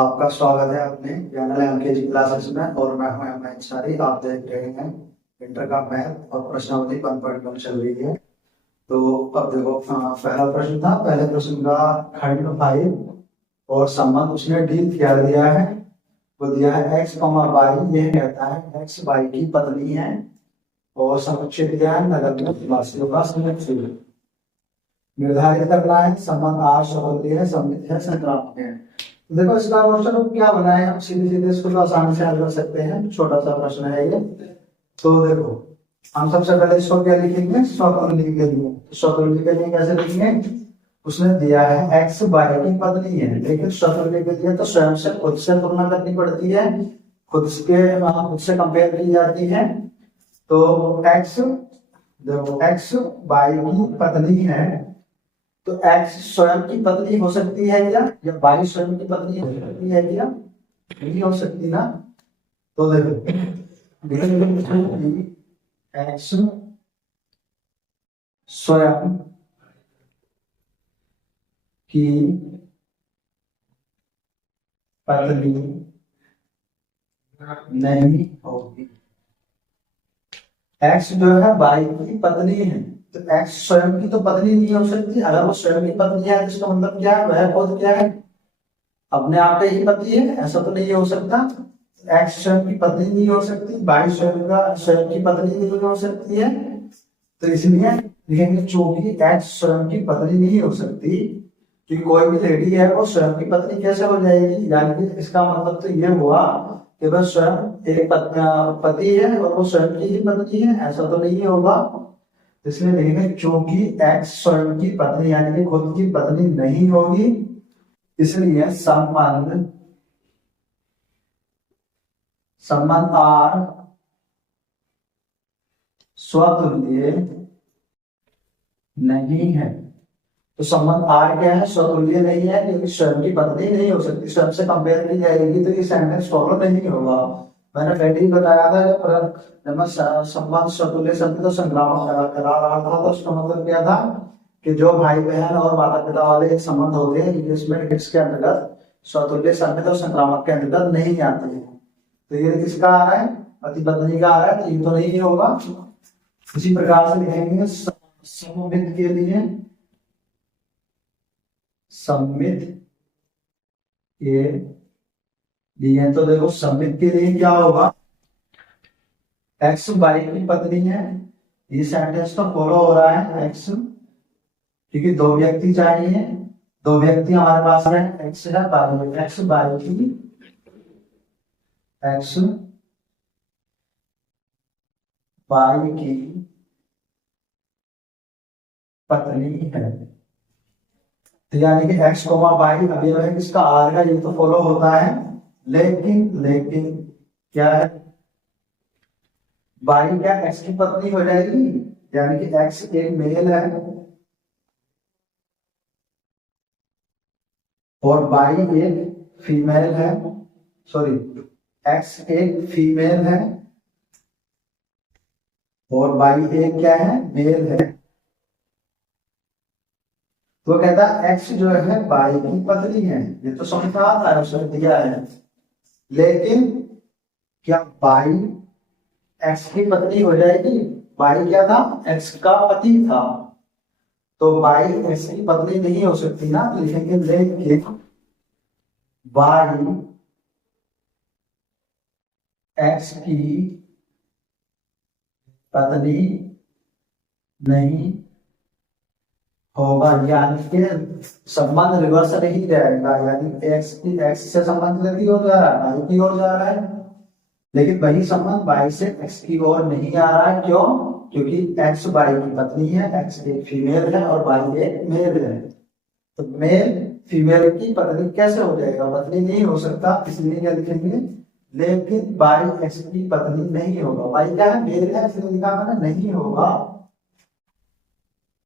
आपका स्वागत है अपने चैनल एमकेजी क्लासेस में। और मैं हूं अमन अंसारी। आप देख रहे हैं इंटर का मैथ और प्रश्नावली 1.1 चल रही है। तो अब देखो, पहला प्रश्न था। पहले प्रश्न का खंड 5 और संबंध उसने डील किया दिया है। वो दिया है एक्स कॉमा वाई। यह कहता है एक्स वाई की पत्नी है और समुच्चय दिया है नगण्य राशियों का समुच्चय निर्धारित करना है। संबंध आर सर्वोदय है, सममित है, संक्रामक है। तो देखो, इसका क्वेश्चन क्या बना है, हम सीधे सीधे इसको तो आसानी से हल कर सकते हैं। छोटा सा प्रश्न है ये। तो देखो, हम सबसे पहले इसको क्या लिखेंगे, स्वतुल्य के लिए। स्वतुल्य के लिए कैसे लिखेंगे, उसने दिया है एक्स वाई की पत्नी है, लेकिन स्वतुल्य के लिए तो स्वयं से खुद से तुलना करनी पड़ती है, खुद से कंपेयर की जाती है। तो एक्स, देखो एक्स वाई की पत्नी है, तो एक्स स्वयं की पत्नी हो सकती है क्या, या वाई स्वयं की पत्नी हो सकती है क्या? नहीं हो सकती ना। तो देखो, एक्स स्वयं की पत्नी नहीं होगी। एक्स जो है वाई की पत्नी है, तो एक्स स्वयं की तो पत्नी नहीं हो सकती। अगर वो स्वयं की पत्नी है तो इसका मतलब क्या है, वह खुद क्या है, अपने आप पे ही पति है, ऐसा तो नहीं हो सकता। एक्स स्वयं की पत्नी नहीं हो सकती, वाई स्वयं की पत्नी नहीं हो सकती है। तो इसलिए लिखेंगे चूंकि एक्स स्वयं की पत्नी नहीं हो सकती, क्योंकि कोई भी लेडी है वो स्वयं की पत्नी कैसे हो जाएगी। यानी कि इसका मतलब तो ये हुआ कि वह स्वयं एक पति है और वो स्वयं की ही पत्नी है, ऐसा तो नहीं होगा। इसलिए लिखेंगे चूंकि एक्स स्वयं की पत्नी यानी कि खुद की पत्नी नहीं होगी, इसलिए संबंध आर स्वतुल्य नहीं है। तो संबंध आर क्या है, स्वतुल्य नहीं है, क्योंकि स्वयं की पत्नी नहीं हो सकती, स्वयं से कंपेयर की जाएगी तो ये सेंटेंस फॉलो नहीं होगा। मैंने पहले ही बताया था, जब मैं संबंध स्वतुल्य शब्द तो संक्रामक करा रहा था, तो उसका मतलब क्या था कि जो भाई बहन और माता पिता वाले एक संबंध होते हैं, इंग्लिश किसके अंतर्गत, स्वतुल्य शब्द तो संक्रामक के अंतर्गत नहीं आते हैं। तो ये किसका आ रहा है, पति पत्नी का आ रहा है, तो ये तो नहीं होगा। इसी प्रकार से लिखेंगे सममित के लिए, सममित के लिए। तो देखो, सममित के लिए क्या होगा, एक्स वाई की पत्नी है, ये सेंटेंस तो फॉलो हो रहा है एक्स, क्योंकि दो व्यक्ति चाहिए, दो व्यक्ति हमारे पास है, एक्स है वाई, एक्स वाई की, एक्स वाई की पत्नी है। तो यानी कि एक्स कोमा वाई अवयव है किसका, आर का, ये तो फॉलो होता है। लेकिन लेकिन क्या है, वाई क्या एक्स की पत्नी हो जाएगी, यानी कि एक्स एक मेल है और वाई एक फीमेल है। सॉरी, एक्स एक फीमेल है और वाई एक क्या है, मेल है। तो कहता है एक्स जो है वाई की पत्नी है, ये तो समझ में आता है, उसने दिया है। लेकिन क्या वाई एक्स की पत्नी हो जाएगी, वाई क्या था, एक्स का पति था, तो वाई एक्स की पत्नी नहीं हो सकती ना। तो लिखेंगे लेकिन वाई एक्स की पत्नी नहीं होगा, यानी कि संबंध रिवर्स नहीं जाएगा, यानी एक्स की एक्स से संबंध की ओर जा रहा है, वाई की ओर जा रहा है, लेकिन वही संबंध वाई से एक्स की ओर नहीं आ रहा है। क्यों, क्योंकि एक्स वाई की पत्नी है, एक्स एक फीमेल है और वाई एक मेल है। तो मेल फीमेल की पत्नी कैसे हो जाएगा, पत्नी नहीं हो सकता। इसलिए क्या लिखेंगे, लेकिन वाई एक्स की पत्नी नहीं होगा। वाई क्या है, मेल है, इसलिए लिखा मैंने नहीं होगा।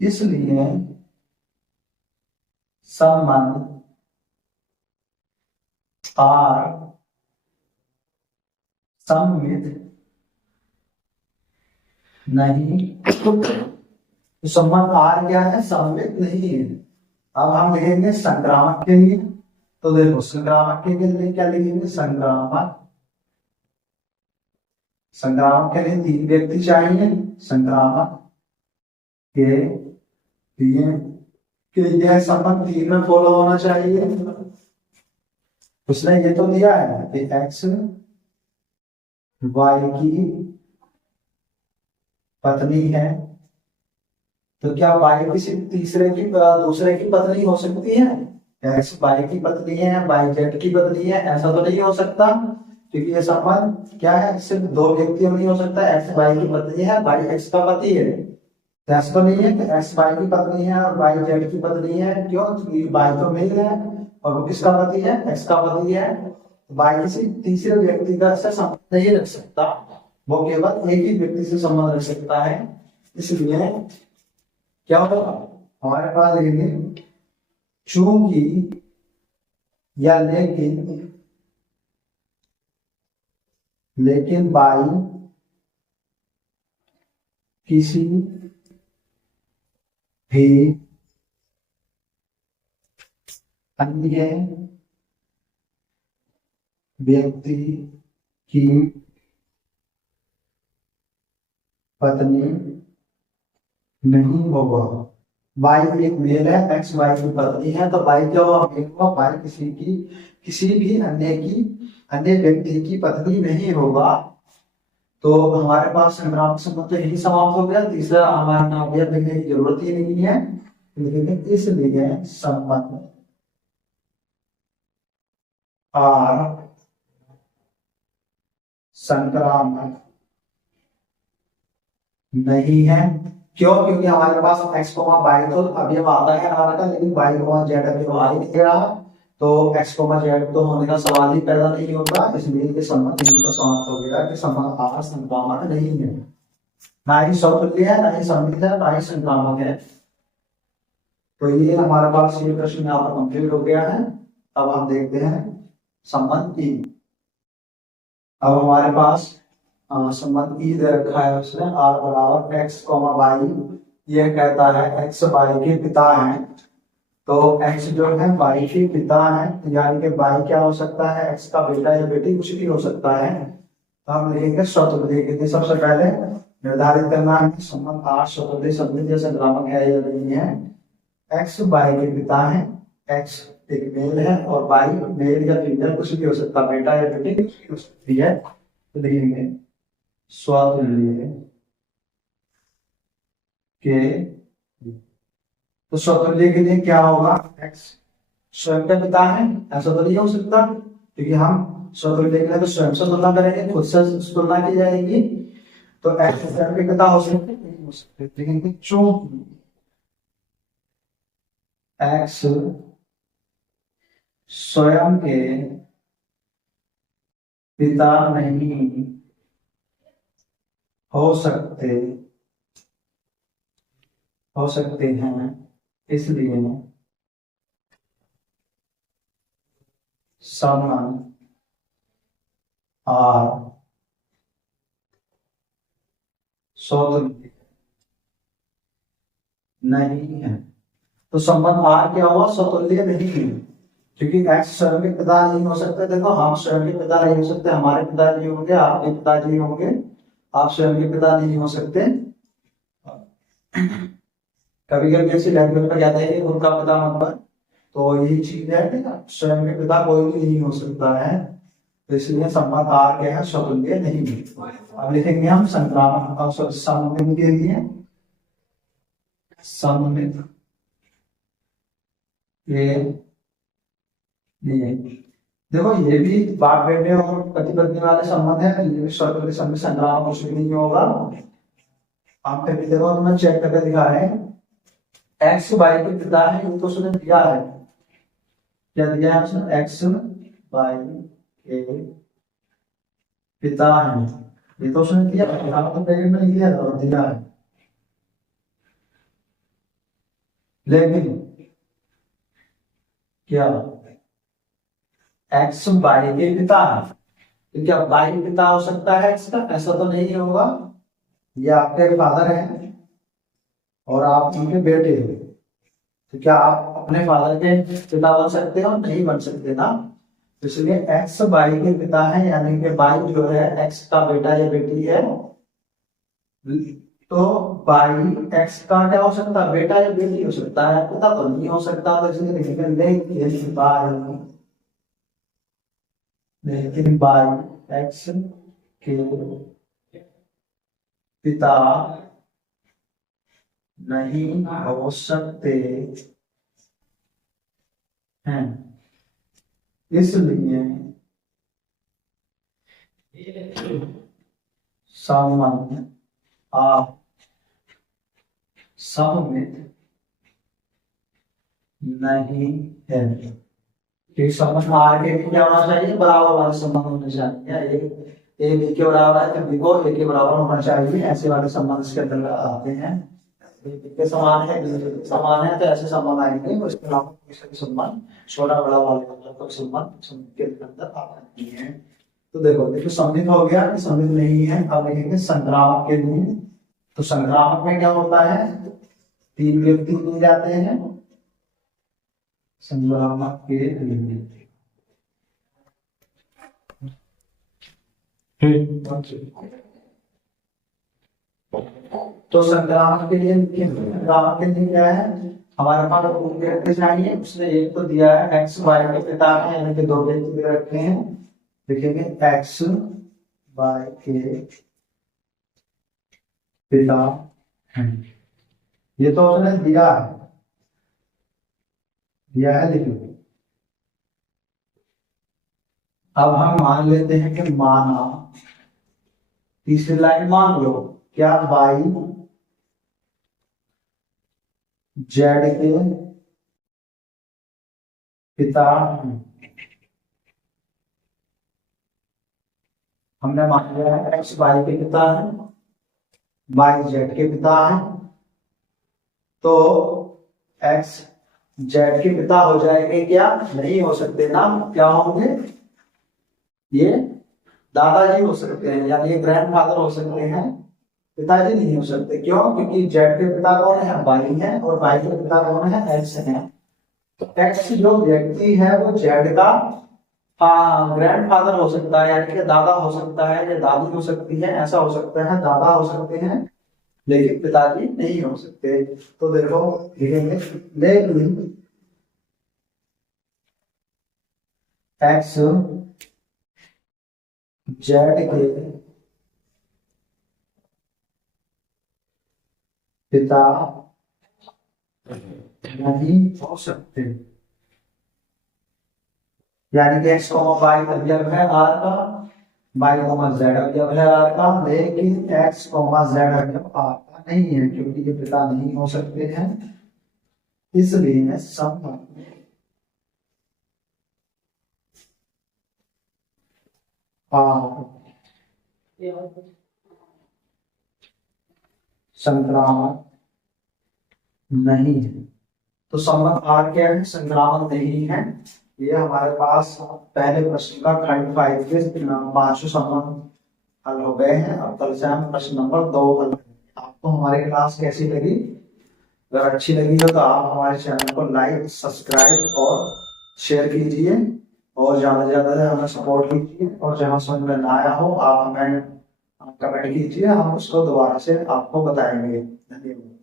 इसलिए संबंध आर सममित नहीं। तो संबंध आर क्या है, सममित नहीं है। अब हम लिखेंगे संक्रामक के लिए। तो देखो संक्रामक के लिए क्या लिखेंगे, संक्रामक, संक्रामक के लिए 3 व्यक्ति चाहिए, संक्रामक के लिए कि यह संबंध 3 में फॉलो होना चाहिए। उसने ये तो दिया है कि एक्स वाई की पत्नी है, तो क्या वाई किसी दूसरे की पत्नी हो सकती है? एक्स वाई की पत्नी है, वाई जेड की पत्नी है, ऐसा तो नहीं हो सकता, क्योंकि ये संबंध क्या है, सिर्फ 2 व्यक्तियों में नहीं हो सकता। एक्स वाई की पत्नी है, वाई एक्स का पति है, ऐसा तो नहीं है कि एक्स वाई की पत्नी है और वाई जेड की पत्नी है। क्यों? क्योंकि वाई तो मेल है और वो किसका पति है, एक्स का पति है। वाई किसी तीसरे व्यक्ति का से संबंध नहीं रख सकता, वो केवल एक ही व्यक्ति से संबंध रख सकता है। इसलिए क्या होगा, हमारे पास लिखेंगे चूंकि या लेकिन वाई किसी भी अन्य व्यक्ति की पत्नी नहीं होगा। वाई एक मेल है, एक्स वाई की पत्नी है, तो वाई क्या होगा, वाई किसी भी अन्य व्यक्ति की पत्नी नहीं होगा। तो हमारे पास संक्रामक संबंध तो यही समाप्त हो गया। तीसरा हमारा नाम यह लिखने की जरूरत ही नहीं है, लेकिन इसलिए संबंध आर संक्रामक नहीं है। क्यों? क्योंकि हमारे पास x, y तो अभी अब आता है आर का, लेकिन y, z अभी आ ही नहीं रहा, तो x, z तो होने का सवाल ही पैदा नहीं होता। इसलिए ये संबंध यहीं पर समाप्त हो गया कि संबंध आर संक्रामक नहीं है, ना ही समतुल्य है, ना ही सममित है, ना ही संक्रामक है। तो ये हमारे पास ये प्रश्न यहाँ पर कंप्लीट हो गया है। अब हम देखते हैं संबंध ई। अब हमारे पास संबंध ई दे रखा है उसने, आर बराबर एक्स कॉमा वाई। यह कहता है एक्स वाई के पिता हैं, तो एक्स जो है वाई के पिता है, यानी कि वाई क्या हो सकता है, एक्स का बेटा या बेटी कुछ भी हो सकता है। तो हम लिखेंगे स्वतंत्र के लिए सबसे पहले निर्धारित करना है संबंध आर स्वतंत्र सममित या संक्रामक है या नहीं है। एक्स वाई के पिता है, एक्स एक मेल है और वाई मेल या फीमेल कुछ भी हो सकता है, बेटा या बेटी कुछ भी हो सकती है। तो लिखेंगे स्वतुल्य के, तो स्वतुल्य के लिए क्या होगा, एक्स स्वयं का पिता है, ऐसा तो नहीं हो सकता, क्योंकि हम स्वतुल्य के लिए तो स्वयं से तुलना करेंगे, खुद से तुलना की जाएगी। तो एक्स स्वयं के पिता हो सकते नहीं हो सकते, लेकिन चूंकि एक्स स्वयं के पिता नहीं हो सकते हैं, इसलिए संबंध आर स्वतंत्र नहीं है। तो संबंध आर क्या हुआ, स्वतंत्र नहीं है, क्योंकि एक्स स्वयं के पिता नहीं हो सकते। देखो हम स्वयं के पिता नहीं हो सकते, हमारे पिताजी होंगे, आपके पिताजी होंगे, आप स्वयं के पिता नहीं हो सकते। कभी कभी ऐसी लैंग्वेज पर कहते हैं कि उनका पिता मत बन, तो यही चीज है कि स्वयं के पिता कोई भी नहीं हो सकता है, तो इसलिए संबंध आर क्या है, स्वतंत्र नहीं है। अब लिखेंगे हम संक्रामक सममित के लिए, सममित के लिए देखो ये भी बाप बेटे और पति पत्नी वाले संबंध है, ये भी स्वतंत्र संबंध, संक्रामक कुछ भी नहीं होगा। आप फिर भी देखो तो मैं चेक करके दिखा है, एक्स वाई के पिता है, ये तो उसने दिया है, क्या दिया है उसने, एक्स वाई के पिता है, ये तो उसने दिया है, तो पेरेंट में नहीं दिया था, दिया है। लेकिन क्या एक्स वाई के पिता है, तो क्या वाई पिता हो सकता है एक्स का, ऐसा तो नहीं होगा। ये आपके फादर हैं और आप उनके बेटे हो, तो क्या आप अपने फादर के पिता बन सकते हैं और नहीं बन सकते ना, इसलिए एक्स वाई के पिता है, यानी कि वाई जो है एक्स का बेटा या बेटी है, तो वाई एक्स का क्या हो सकता है, बेटा या बेटी हो सकता है, पिता तो नहीं हो सकता, तो इसलिए लिखेंगे लेकिन वाई एक्स के पिता नहीं हो सकते हैं, इसलिए संबंध आप सममित नहीं है। कि संबंध आर के क्या होना चाहिए, बराबर वाले संबंध होने चाहिए, ए बी के बराबर है तो बी को ए के बराबर होना चाहिए, ऐसे वाले संबंध इसके अंदर आते हैं। बी के समान है, बी के समान है, तो ऐसे संबंध आएंगे, उसके अलावा कोई संबंध छोटा बड़ा वाले कोई संबंध के अंदर आता नहीं है। तो देखो सममित हो गया कि सममित नहीं है, अब लिखेंगे संक्रामक के लिए। तो संक्रामक में क्या होता है, तीन व्यक्ति मिल जाते हैं संक्रामक के लिए। तो संक्रामक के लिए संक्रामक के लिए क्या है, हमारे पास दो व्यक्ति चाहिए, उसने एक तो दिया है एक्स वाई के पिता है, यानी कि दो व्यक्ति दे रखे हैं, लिखेंगे एक्स वाई के पिता हैं, ये तो उसने दिया है लिखेंगे। अब हम मान लेते हैं कि माना, तीसरी लाइन मान लो, क्या वाई जेड के पिता हैं, हमने मान लिया है एक्स वाई के पिता है, वाई जेड के पिता है, तो एक्स जेड के पिता हो जाएंगे क्या, नहीं हो सकते ना, क्या होंगे, ये दादाजी हो सकते हैं, यानी ये ग्रैंडफादर हो सकते हैं, पिताजी नहीं हो सकते। क्यों, क्योंकि जेड के पिता कौन है, वाई है, और वाई के पिता कौन है, एक्स है। तो एक्स जो व्यक्ति है वो जेड का ग्रैंडफादर हो सकता है, यानी कि दादा हो सकता है, या दादी हो सकती है, ऐसा हो सकता है, दादा हो सकते हैं, लेकिन पिताजी नहीं हो सकते। तो देखो लिखेंगे, लेकिन एक्स जेड के पिता नहीं हो सकते, यानी कि एक्स वाई अवयव है आर का, वाई जेड अवयव है आर का, लेकिन एक्स जेड अवयव आर का नहीं है, क्योंकि ये पिता नहीं हो सकते हैं, इसलिए संबंध संक्रामक नहीं है। तो संबंध आर क्या है, संक्रामक नहीं है। ये हमारे पास पहले प्रश्न का खंड 5 के 5 संबंध हल हो गए हैं। अब कल से हम प्रश्न नंबर 2 हल। आपको हमारी क्लास कैसी लगी, अगर अच्छी लगी हो तो आप हमारे चैनल को लाइक, सब्सक्राइब और शेयर कीजिए, और ज्यादा से ज्यादा हमें सपोर्ट कीजिए, और जहां समझ में ना आया हो आप हमें कमेंट कीजिए, हम उसको दोबारा से आपको बताएंगे। धन्यवाद।